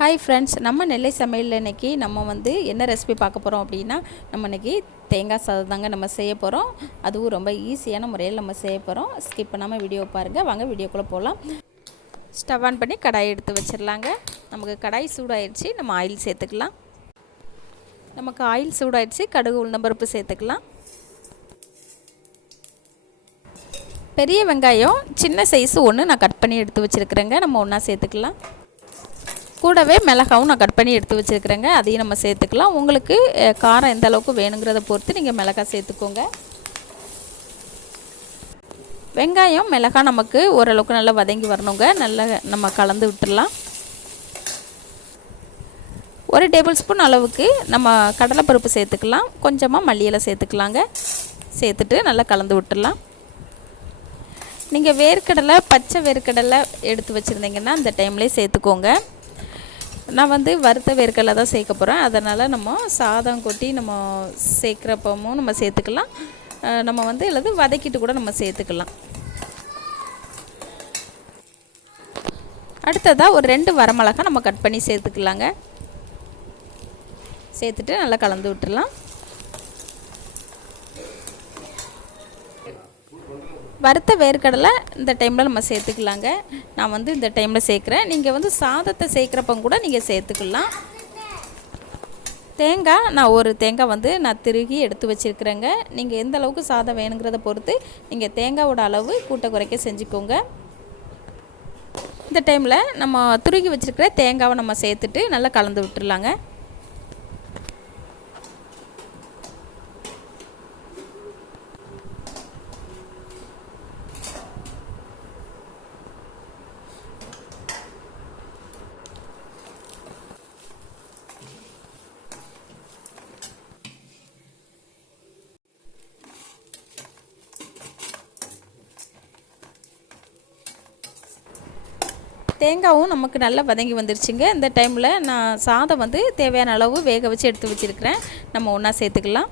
Hi friends நம்ம நெல்லை சமையலில் இன்றைக்கி நம்ம வந்து என்ன ரெசிபி பார்க்க போகிறோம் அப்படின்னா நம்ம இன்றைக்கி தேங்காய் சாதம் தாங்க நம்ம செய்ய போகிறோம் அதுவும் ரொம்ப ஈஸியான முறையில் நம்ம செய்ய போகிறோம் ஸ்கிப் பண்ணாமல் வீடியோ பாருங்கள் வாங்க வீடியோக்குள்ளே போகலாம் ஸ்டவ் ஆன் பண்ணி கடாய் எடுத்து வச்சிடலாங்க நமக்கு கடாய் சூடாயிடுச்சு நம்ம ஆயில் சேர்த்துக்கலாம். நமக்கு ஆயில் சூடாயிடுச்சு கடுகு உளுந்தம்பருப்பு சேர்த்துக்கலாம். பெரிய வெங்காயம் சின்ன சைஸு ஒன்று நான் கட் பண்ணி எடுத்து வச்சுருக்குறேங்க. நம்ம ஒன்றா சேர்த்துக்கலாம். கூடவே மிளகாவும் நான் கட் பண்ணி எடுத்து வச்சுருக்கிறேங்க. அதையும் நம்ம சேர்த்துக்கலாம். உங்களுக்கு காரம் எந்த அளவுக்கு வேணுங்கிறத பொறுத்து நீங்கள் மிளகாய் சேர்த்துக்கோங்க. வெங்காயம் மிளகாய் நமக்கு ஓரளவுக்கு நல்லா வதங்கி வரணுங்க. நல்லா நம்ம கலந்து விட்டுடலாம். ஒரு டேபிள் ஸ்பூன் அளவுக்கு நம்ம கடலைப்பருப்பு சேர்த்துக்கலாம். கொஞ்சமாக மல்லியலை சேர்த்துக்கலாங்க. சேர்த்துட்டு நல்லா கலந்து விட்டுடலாம். நீங்கள் வேர்க்கடலை பச்சை வேர்க்கடலை எடுத்து வச்சுருந்தீங்கன்னா அந்த டைம்லேயே சேர்த்துக்கோங்க. நான் வந்து வறுத்த வேர்க்கடலை தான் சேர்க்க போகிறேன் அதனால் நம்ம சாதம் கொட்டி நம்ம சேர்க்குறப்பமும் நம்ம சேர்த்துக்கலாம். நம்ம வந்து அல்லது வதக்கிட்டு கூட நம்ம சேர்த்துக்கலாம். அடுத்ததாக ஒரு ரெண்டு வரமிளகா நம்ம கட் பண்ணி சேர்த்துக்கலாங்க. சேர்த்துட்டு நல்லா கலந்து விட்டுடலாம். வறுத்த வேர்க்கடலை இந்த டைமில் நம்ம சேர்த்துக்கலாங்க. நான் வந்து இந்த டைமில் சேர்க்குறேன். நீங்கள் வந்து சாதத்தை சேர்க்குறப்ப கூட நீங்கள் சேர்த்துக்கலாம். தேங்காய் நான் ஒரு தேங்காய் வந்து நான் திருகி எடுத்து வச்சுருக்குறேங்க. நீங்கள் எந்த அளவுக்கு சாதம் வேணுங்கிறத பொறுத்து நீங்கள் தேங்காவோட அளவு கூட்ட குறைக்க செஞ்சுக்கோங்க. இந்த டைமில் நம்ம துருகி வச்சுருக்கிற தேங்காவை நம்ம சேர்த்துட்டு நல்லா கலந்து விட்டுருலாங்க தேங்காவும் நமக்கு நல்லா வதங்கி வந்துருச்சுங்க. இந்த டைமில் நான் சாதம் வந்து தேவையான அளவு வேக வச்சு எடுத்து வச்சுருக்கிறேன். நம்ம ஒன்றா சேர்த்துக்கலாம்.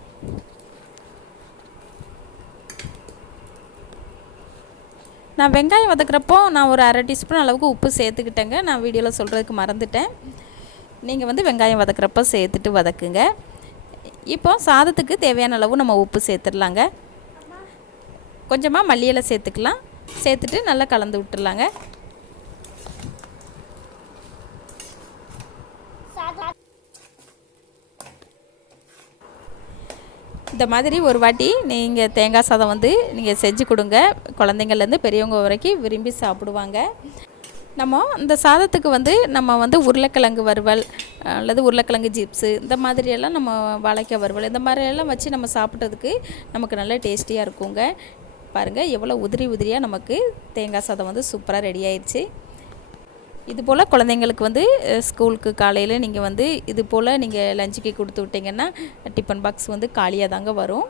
நான் வெங்காயம் வதக்குறப்போ நான் ஒரு அரை டீஸ்பூன் அளவுக்கு உப்பு சேர்த்துக்கிட்டேங்க. நான் வீடியோவில் சொல்கிறதுக்கு மறந்துட்டேன். நீங்கள் வந்து வெங்காயம் வதக்குறப்போ சேர்த்துட்டு வதக்குங்க. இப்போ சாதத்துக்கு தேவையான அளவு நம்ம உப்பு சேர்த்துடலாங்க. கொஞ்சமாக மல்லியலை சேர்த்துக்கலாம். சேர்த்துட்டு நல்லா கலந்து விட்டுடலாங்க. இந்த மாதிரி ஒரு வாட்டி நீங்கள் தேங்காய் சாதம் வந்து நீங்கள் செஞ்சு கொடுங்க. குழந்தைங்கள்லேருந்து பெரியவங்க வரைக்கும் விரும்பி சாப்பிடுவாங்க. நம்ம இந்த சாதத்துக்கு வந்து நம்ம வந்து உருளைக்கிழங்கு வறுவல் அல்லது உருளைக்கிழங்கு ஜிப்ஸு இந்த மாதிரியெல்லாம் நம்ம வாழைக்காய் வறுவல் இந்த மாதிரியெல்லாம் வச்சு நம்ம சாப்பிட்றதுக்கு நமக்கு நல்ல டேஸ்டியாக இருக்குங்க. பாருங்கள் எவ்வளோ உதிரி உதிரியாக நமக்கு தேங்காய் சாதம் வந்து சூப்பராக ரெடி ஆயிடுச்சு. இது போல் குழந்தைங்களுக்கு வந்து ஸ்கூலுக்கு காலையில் நீங்கள் வந்து இது போல் நீங்கள் லஞ்சுக்கு கொடுத்து விட்டீங்கன்னா டிஃபன் பாக்ஸ் வந்து காலியாக தாங்க வரும்.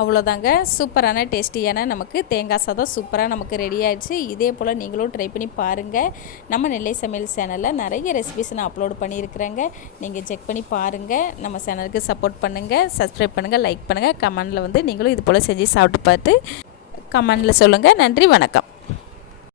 அவ்வளோதாங்க. சூப்பரான டேஸ்டியான நமக்கு தேங்காய் சாதம் சூப்பராக நமக்கு ரெடி ஆயிடுச்சு. இதே போல் நீங்களும் ட்ரை பண்ணி பாருங்கள் நம்ம நெல்லை சமையல் சேனலில் நிறைய ரெசிபிஸ் நான் அப்லோட் பண்ணியிருக்கிறேங்க. நீங்கள் செக் பண்ணி பாருங்கள் நம்ம சேனலுக்கு சப்போர்ட் பண்ணுங்கள் சப்ஸ்கிரைப் பண்ணுங்கள் லைக் பண்ணுங்கள் கமெண்டில் வந்து நீங்களும் இது போல் செஞ்சு சாப்பிட்டு பார்த்து கமெண்டில் சொல்லுங்கள் நன்றி வணக்கம்.